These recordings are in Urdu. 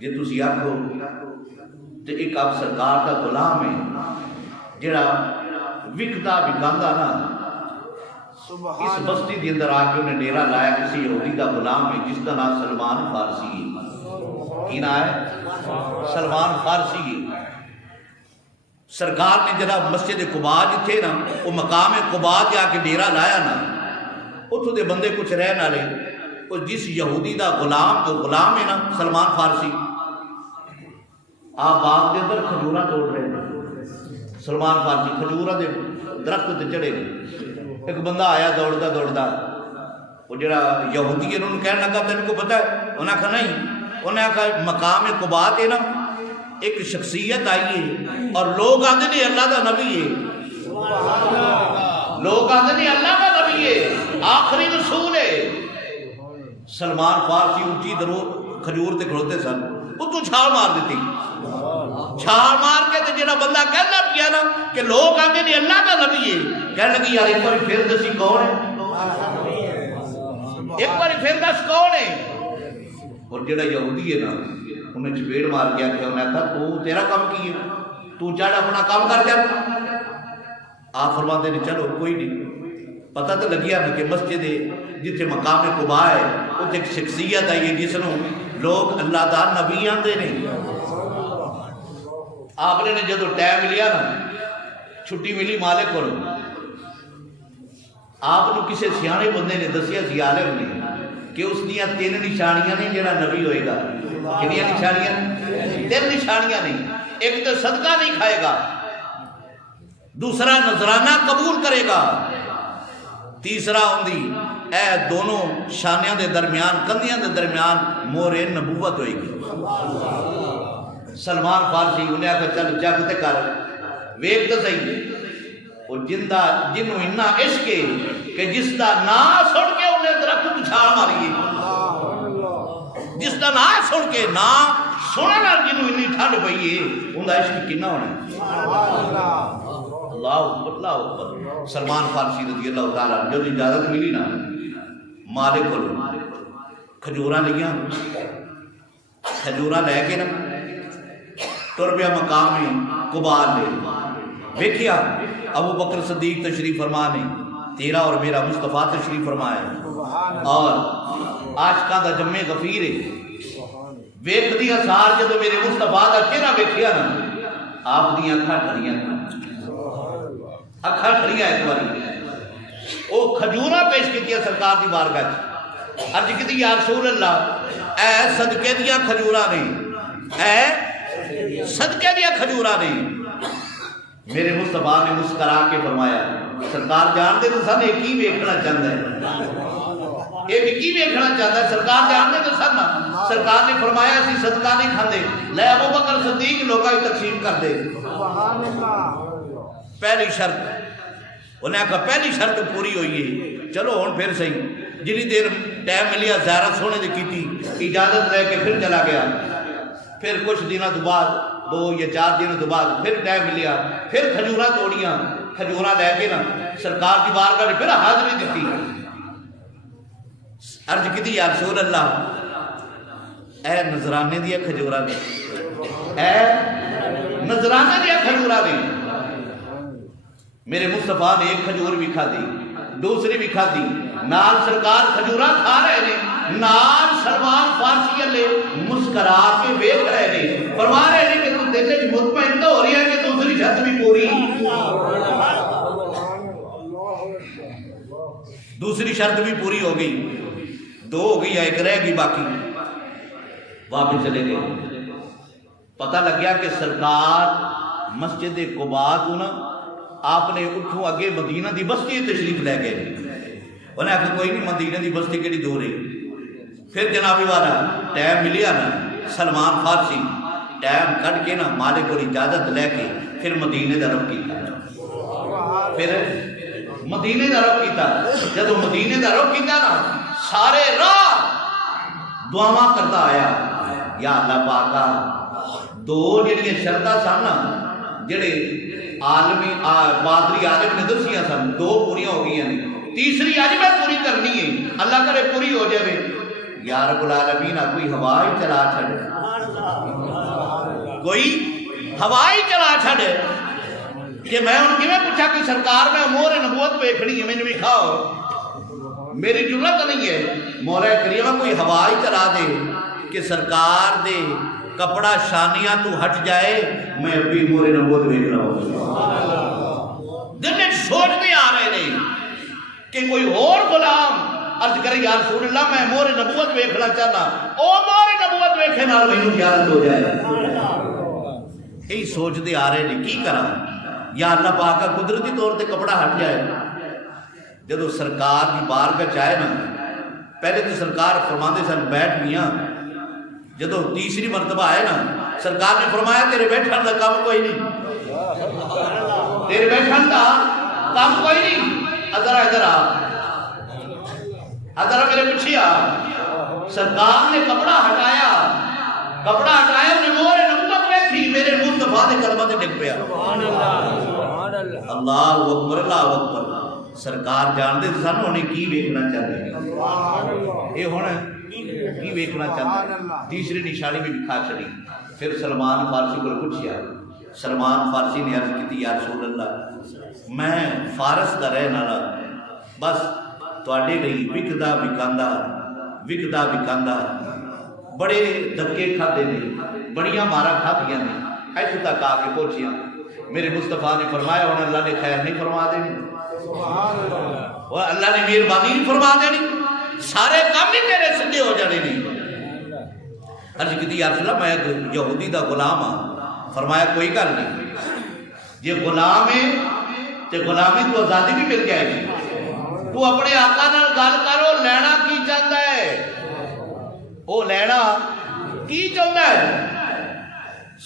جے تسی آکھو تے ایک آپ سرکار دا غلام ہے جڑا وکدا وکاندا نا، اس بستی دی اندر آ کے انہیں ڈیرا لایا کسی یہودی دا غلام ہے جس کا نام سلمان فارسی ہے۔ کی نام ہے؟ سلمان فارسی ہے۔ سرکار نے جناب مسجد قباء جتھے نا وہ مقام قباء جا کے ڈیرا لایا نا، اتھوں دے بندے کچھ رہن والے وہ جس یہودی دا غلام ہے نا سلمان فارسی، آپ باغ دے اندر کھجوراں توڑ رہے ہیں۔ سلمان فارسی کھجوراں دے درخت تے چڑھے نے، ایک بندہ آیا دوڑدا دوڑدا، وہ جڑا یہودی ہے انہوں نے کہنے لگا تین کو پتہ ہے؟ انہوں نے کہا نہیں، انہوں نے کہا مقام قباء تے نا ایک شخصیت آئی ہے اور لوگ آتے نہیں اللہ کا نبی ہے، لوگ آتے نہیں اللہ کا نبی ہے، آخری رسول ہے۔ سلمان فارسی اونچی درو کھجور تے کھڑوتے سن، وہ تو چھال مار دیتی، چھال مار کے تے جڑا بندہ کہنا پیا نا کہ لوگ آتے نہیں اللہ کا نبی ہے، کہنے لگی یار ایک بار پھر دسی کون ہے، ایک بار پھر دس کون ہے۔ اور جڑا یہودی ہے نا انہیں چپیڑ مار گیا کہ انہیں کہا تو تیرا کام کی ہے، تو چڑھ اپنا کام کر جا۔ آپ فرماتے ہیں چلو کوئی نہیں، پتہ تو لگیا نا کہ مسجد جتھے مقام قباء ہے اتنے ایک شخصیت آئی ہے جس نے لوگ اللہ دا نبی آندے نے۔ آپ نے جدو ٹائم ملیا نا چھٹی ملی مالک کو، آپ نے کسی سیانے بندے نے دسیا سی عالم نے کہ اس دیا 3 نشانیاں نے جڑا نبی ہوئے گا۔ کنیاں نشانیاں؟ 3 نشانیاں نے، ایک تو صدقہ نہیں کھائے گا، دوسرا نذرانہ قبول کرے گا، تیسرا ہوندی اے دونوں شانیاں دے درمیان کندیاں دے درمیان مہر نبوت ہوئے گی۔ سلمان فارسی انہیں آکھا چل جگ تے کر ویک تے صحیح، اور جنوں اتنا عشق ہے کہ جس دا نام سن کے انہیں درخت چھال ماری ہے، جس دا نام سن کے نام سننا جنوں اتنی ٹھنڈ پئی ہے ان دا عشق کنا ہونا ہے۔ اللہ اکبر۔ سلمان فارسی رضی اللہ تعالیٰ جب اجازت ملی نا مالک کو کھجوراں لیاں، کھجوراں لے کے نا تر پیا مقام قباء لے، ویکھیا ابو بکر صدیق تشریف فرما نے، تیرا اور میرا مصطفیٰ تشریف فرمایا، اور عاشقاں دا جمع غفیر ہے۔ ویکھ دی اثار جدو میرے مصطفیٰ دا چہرہ ویکھیا نا آپ دی اکھاں ٹھریاں، اکھاں ٹھریاں ایک باری او کھجوراں پیش کیتیاں سرکار دی بارگاہ، عرض کیتی یا رسول اللہ اے صدقے دیاں کھجوراں نے، اے صدقے دیاں کھجوراں نے۔ میرے مصطفیٰ نے مسکرا کے فرمایا سرکار جان دے تو سن ایک ہی ویکھنا چاہتا ہے، ایک ہی ویکھنا چاہتا ہے، سرکار جان دے تو سن۔ سرکار نے فرمایا اسی صدقہ نہیں کھاندے، لے ابو بکر صدیق لوگاں ہی تقسیم کر دے۔ پہلی شرط انہیں کہا پہلی شرط پوری ہوئی ہے، چلو ہن پھر صحیح۔ جنی دیر ٹائم ملیا زیارت سونے دی کیتی، اجازت لے کے پھر چلا گیا۔ پھر کچھ دنوں تو بعد 2 یا 4 دنوں تو بعد پھر ٹائم ملیا، پھر کھجوراں توڑیاں، کھجوراں لے کے نا سرکار کی بارگاہ نے پھر حاضری دیتی۔ عرض کیتی یا رسول اللہ اے نذرانے دیا کھجوراں نے، اے نذرانے دیا کھجوراں نے۔ میرے مصطفیٰ نے ایک کھجور بھی کھا دی، دوسری بھی کھا دی، نال سرکار کھجوراں کھا رہے نے، نال سلمان فارسی علیہ مسکرا کے ویکھ رہے نے، فرما رہے نے کہ تو دل وچ مطمئن تو ہو رہی ہے کہ دوسری شرط بھی پوری، دوسری شرط بھی پوری ہو گئی، 2 ہو گئی، ایک رہ گئی باقی۔ واپس چلے گئے، پتہ لگ گیا کہ سرکار مسجد قباء کو نا آپ نے اٹھوں اگے مدینہ دی بستی تشریف لے گئے۔ انہیں کہا کوئی نہیں مدینہ دی بستی کیڑی دور ہے۔ پھر جناب والا ٹائم ملیا نا سلمان فارسی ٹائم کٹ کے نا مالک کو اجازت لے کے پھر مدینے دا رخ کیتا، پھر مدینے دا رخ کیتا۔ جدو مدینے دا رخ کیتا نا سارے راہ دعاواں کرتا آیا یا اللہ پاکا 2 جڑیاں شرطاں سن جڑے عالمی پادری عالم نے دسیاں سن 2 پوریاں ہو گئی ہیں، تیسری اج میں پوری کرنی ہے، اللہ کرے پوری ہو جائے۔ یا رب العالمین کوئی ہوا ہی چلا چھڑے، کوئی ہوا ہی چلا چھڑے کہ میں ان کی میں پوچھا کہ سرکار میں امور نبوت ویکھنی ہے، میں نے کھاؤ میری جرت نہیں ہے، مولا کریمہ کوئی ہوا ہی چلا دے کہ سرکار دے کپڑا شانیاں تو ہٹ جائے، میں ابھی امور نبوت ویکھ رہا ہوں۔ دل میں سوچتے آ رہے نہیں کہ کوئی اور غلام عرض کرے یا رسول اللہ میں امور نبوت ویکھنا چاہنا، او امور نبوت ویکھے نال مینوں زیارت ہو جائے۔ یہی سوچتے آ رہے نہیں کی کرا، یا اللہ پاک کا قدرتی طور تے کپڑا ہٹ جائے۔ جدو سرکار کی بارگاہ چاہے نا، پہلے تو سرکار فرماندے سن بیٹھ میاں، جدو تیسری مرتبہ آئے نا سرکار نے فرمایا تیرے بیٹھن دا کام کوئی نہیں، تیرے بیٹھن دا کام کوئی نہیں، ادھر ادھر ادھر میرے پیچھے آ۔ سرکار نے کپڑا ہٹایا، انہیں مور نبوت ویکھی، میرے مصطفیٰ دے قدماں تے ڈگ پیا۔ اللہ اکبر، اللہ اکبر۔ سرکار جاندے سن انہیں کی ویکھنا چاہتے ہیں، یہ ہن کی ویکھنا چاہتا ہے۔ تیسری نشانی بھی دکھا چڑی، پھر سلمان فارسی کو پوچھیا، سلمان فارسی نے عرض کی یا رسول اللہ میں فارس دا رہن والا، بس تواڈے لئی وکدا وکاندا بڑے دھکے کھادے نے، بڑیاں مارا کھادیاں نے، ایتھے تک آ کے پہنچیاں۔ میرے مصطفیٰ نے فرمایا انہیں اللہ نے خیر نہیں فرما دینی، اور اللہ نے مہربانی نہیں فرما دینی، سارے کام ہی تیرے سدھے ہو جانے نہیں۔ عرض کی یا رسول اللہ میں یہودی دا غلام ہاں۔ فرمایا کوئی گل نہیں، یہ غلام ہے تے غلامی تو آزادی بھی مل جائے گی، تو اپنے آقا نال گل کرو لینا کی چاہتا ہے، وہ لینا کی چاہتا ہے۔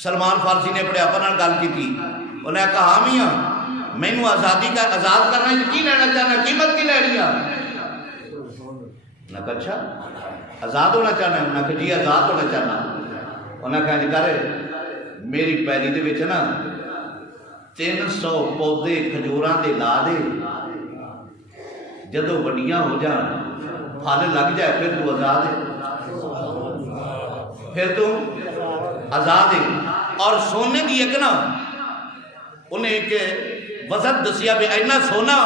سلمان فارسی نے اپنے آقا نال گل کی تھی، انہوں نے کہا ہاں میاں میں نو آزادی کا آزاد کرنا ہے، کی لینا چاہنا، قیمت کی لینی ہے؟ انہوں نے کہا اچھا آزاد ہونا چاہنا ہے؟ انہوں نے کہا جی آزاد ہونا چاہنا۔ انہوں نے کہا نکارے میری پیری دے وچ نا 300 پودے کھجوراں دے لا دے، جدو وڈیاں ہو جان پھل لگ جائے پھر تو آزاد ہے، پھر تو آزاد ہے۔ اور سونے دی ایک نا انہیں ایک وزن دسیا بھی اینا سونا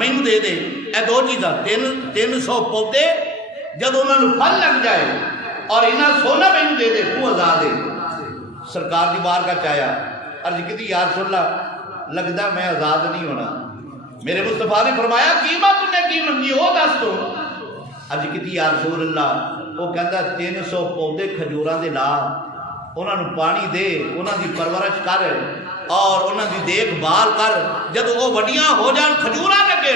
مینوں دے دے، اے دو چیزاں 300 پودے جدو انہوں نے پھل لگ جائے اور اینا سونا مینوں دے دے تو آزاد ہے۔ سرکار دی بارگاہ چاہیا، عرض کی یا رسول اللہ لگدا میں آزاد نہیں ہونا۔ میرے مصطفیٰ نے فرمایا قیمت نے کی منگی ہو دس تو؟ عرض کی یا رسول اللہ وہ کہندا 300 پودے کھجوراں دے لا، انہاں نوں پانی دے، انہاں دی پرورش کر اور انہاں دی دیکھ بھال کر، جدو وہ وڈیاں ہو جان کھجوراں لگے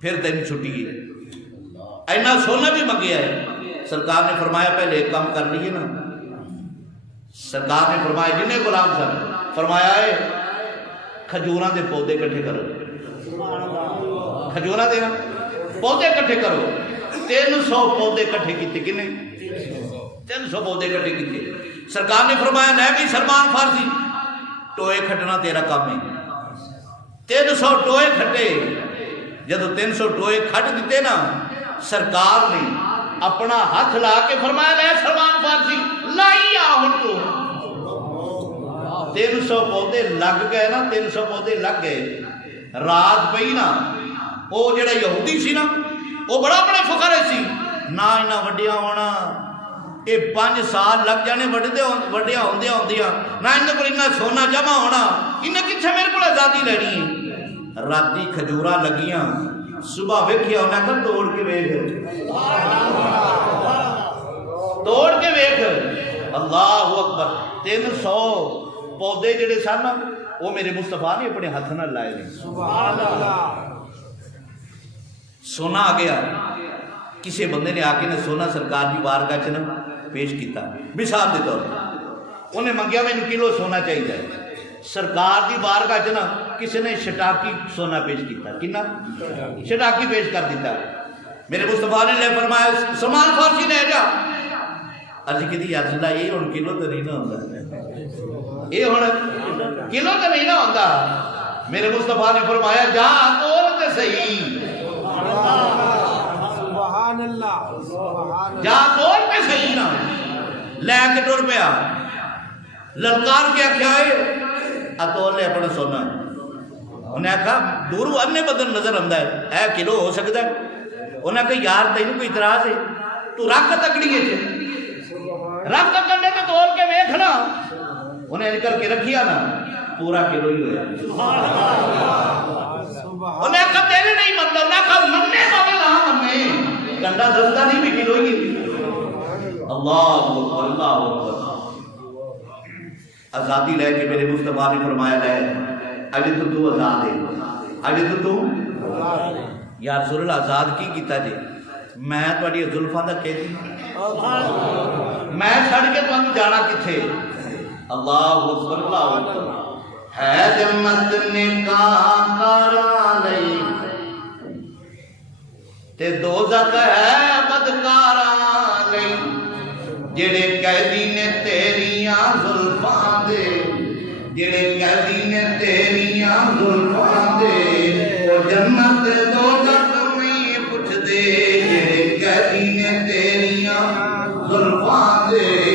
پھر تین چھٹی ہے۔ اینا سونا بھی منگیا ہے۔ سرکار نے فرمایا پہلے ایک کام کر لیے نا، سرکار نے فرمایا جنہیں غلام سن فرمایا ہے کھجوراں دے پودے کٹھے کرو، کھجوراں دے پودے کٹھے کرو۔ 300 پودے کٹھے کیتے، کنے 300 پودے کٹھے کیتے۔ سرکار نے فرمایا نہیں بھی سلمان فارسی ٹوئے کھٹنا تیرا کام ہے۔ 300 ٹوئے کھٹے، جدو 300 ٹوئے کھٹ دیتے نا سرکار نے اپنا ہاتھ لا کے فرمایا لے سلمان فارسی لائی آہن تو 300 پودے لگ گئے نا، 300 پودے لگ گئے۔ رات پئی نا وہ جڑا یہودی سی نا وہ بڑا بڑے فخر سی نہ انہاں وڈیاں ہونا، یہ 5 سال لگ جانے وڈیاں ہوندیاں نہ انہاں کول اتنا سونا جمع ہونا، انہیں کتھے میرے کو آزادی لینی ہے۔ راتی کھجوراں لگیاں، صبح ویکھیا انہاں کہا توڑ کے ویکھ، توڑ کے ویکھ۔ اللہ اکبر۔ 300 پودے جڑے سن وہ میرے مصطفیٰ نے اپنے ہاتھ نہ لائے نے۔ سونا آ گیا، کسی بندے نے آ کے سونا سرکار کی بارگاہ چ پیش کیتا، مثال کے طور پر انہیں منگیا میں کلو سونا چاہیے۔ سرکار کی بارگاہ چ کسی نے شٹاکی سونا پیش کیتا، کنا شٹاکی پیش کر دیتا۔ میرے مصطفیٰ نے لے فرمایا سلمان فارسی نے جا، عرض کی یا رسول اللہ یہ ہن کلو تو نہیں نہ ہوندا، یہ ہن کلو تو نہیں نہ ہوندا۔ میرے مصطفیٰ نے فرمایا جا تول تے صحیح، سبحان اللہ سبحان اللہ. جا تول پہ صحیح نہ لے کے ٹر پیا للکار کے آخیا ہے اتول نے اپنا سونا انہیں آخا دورو انے بدن نظر آتا ہے اے کلو ہو سکتا ہے انہیں کہا یار تینوں کوئی اعتراض ہے تو رکھ تکڑی ہے رکھ تکڑنے تو تول کے ویکھنا انہیں نکل کے رکھیا نا پورا کلو ہی ہویا انہیں کہا تیرے نہیں منتا انہیں کہا مننے پاوے نہ مننے گنڈا دستا نہیں بھی کلو ہی اللہ اکبر اللہ اکبر آزادی لے کے میرے مصطفیٰ نے فرمایا لے اجے تو آزاد ہے اجے تو یا رسول اللہ آزاد کی کیتا جی میں تہاڈی زلفاں دا قیدی میں چھڑ کے تانوں جانا کتھے اللہ اکبر اللہ اکبر ہے جنت نکاح کراں لئی تے دوزخ ہے بدکاراں لئی جڑے قیدی نے تیریاں زلفاں دے جڑے قیدی نے تیریاں زلفاں دے او جنت دوزخ نہیں پوچھ دے جڑے قیدی نے تیریاں زلفاں دے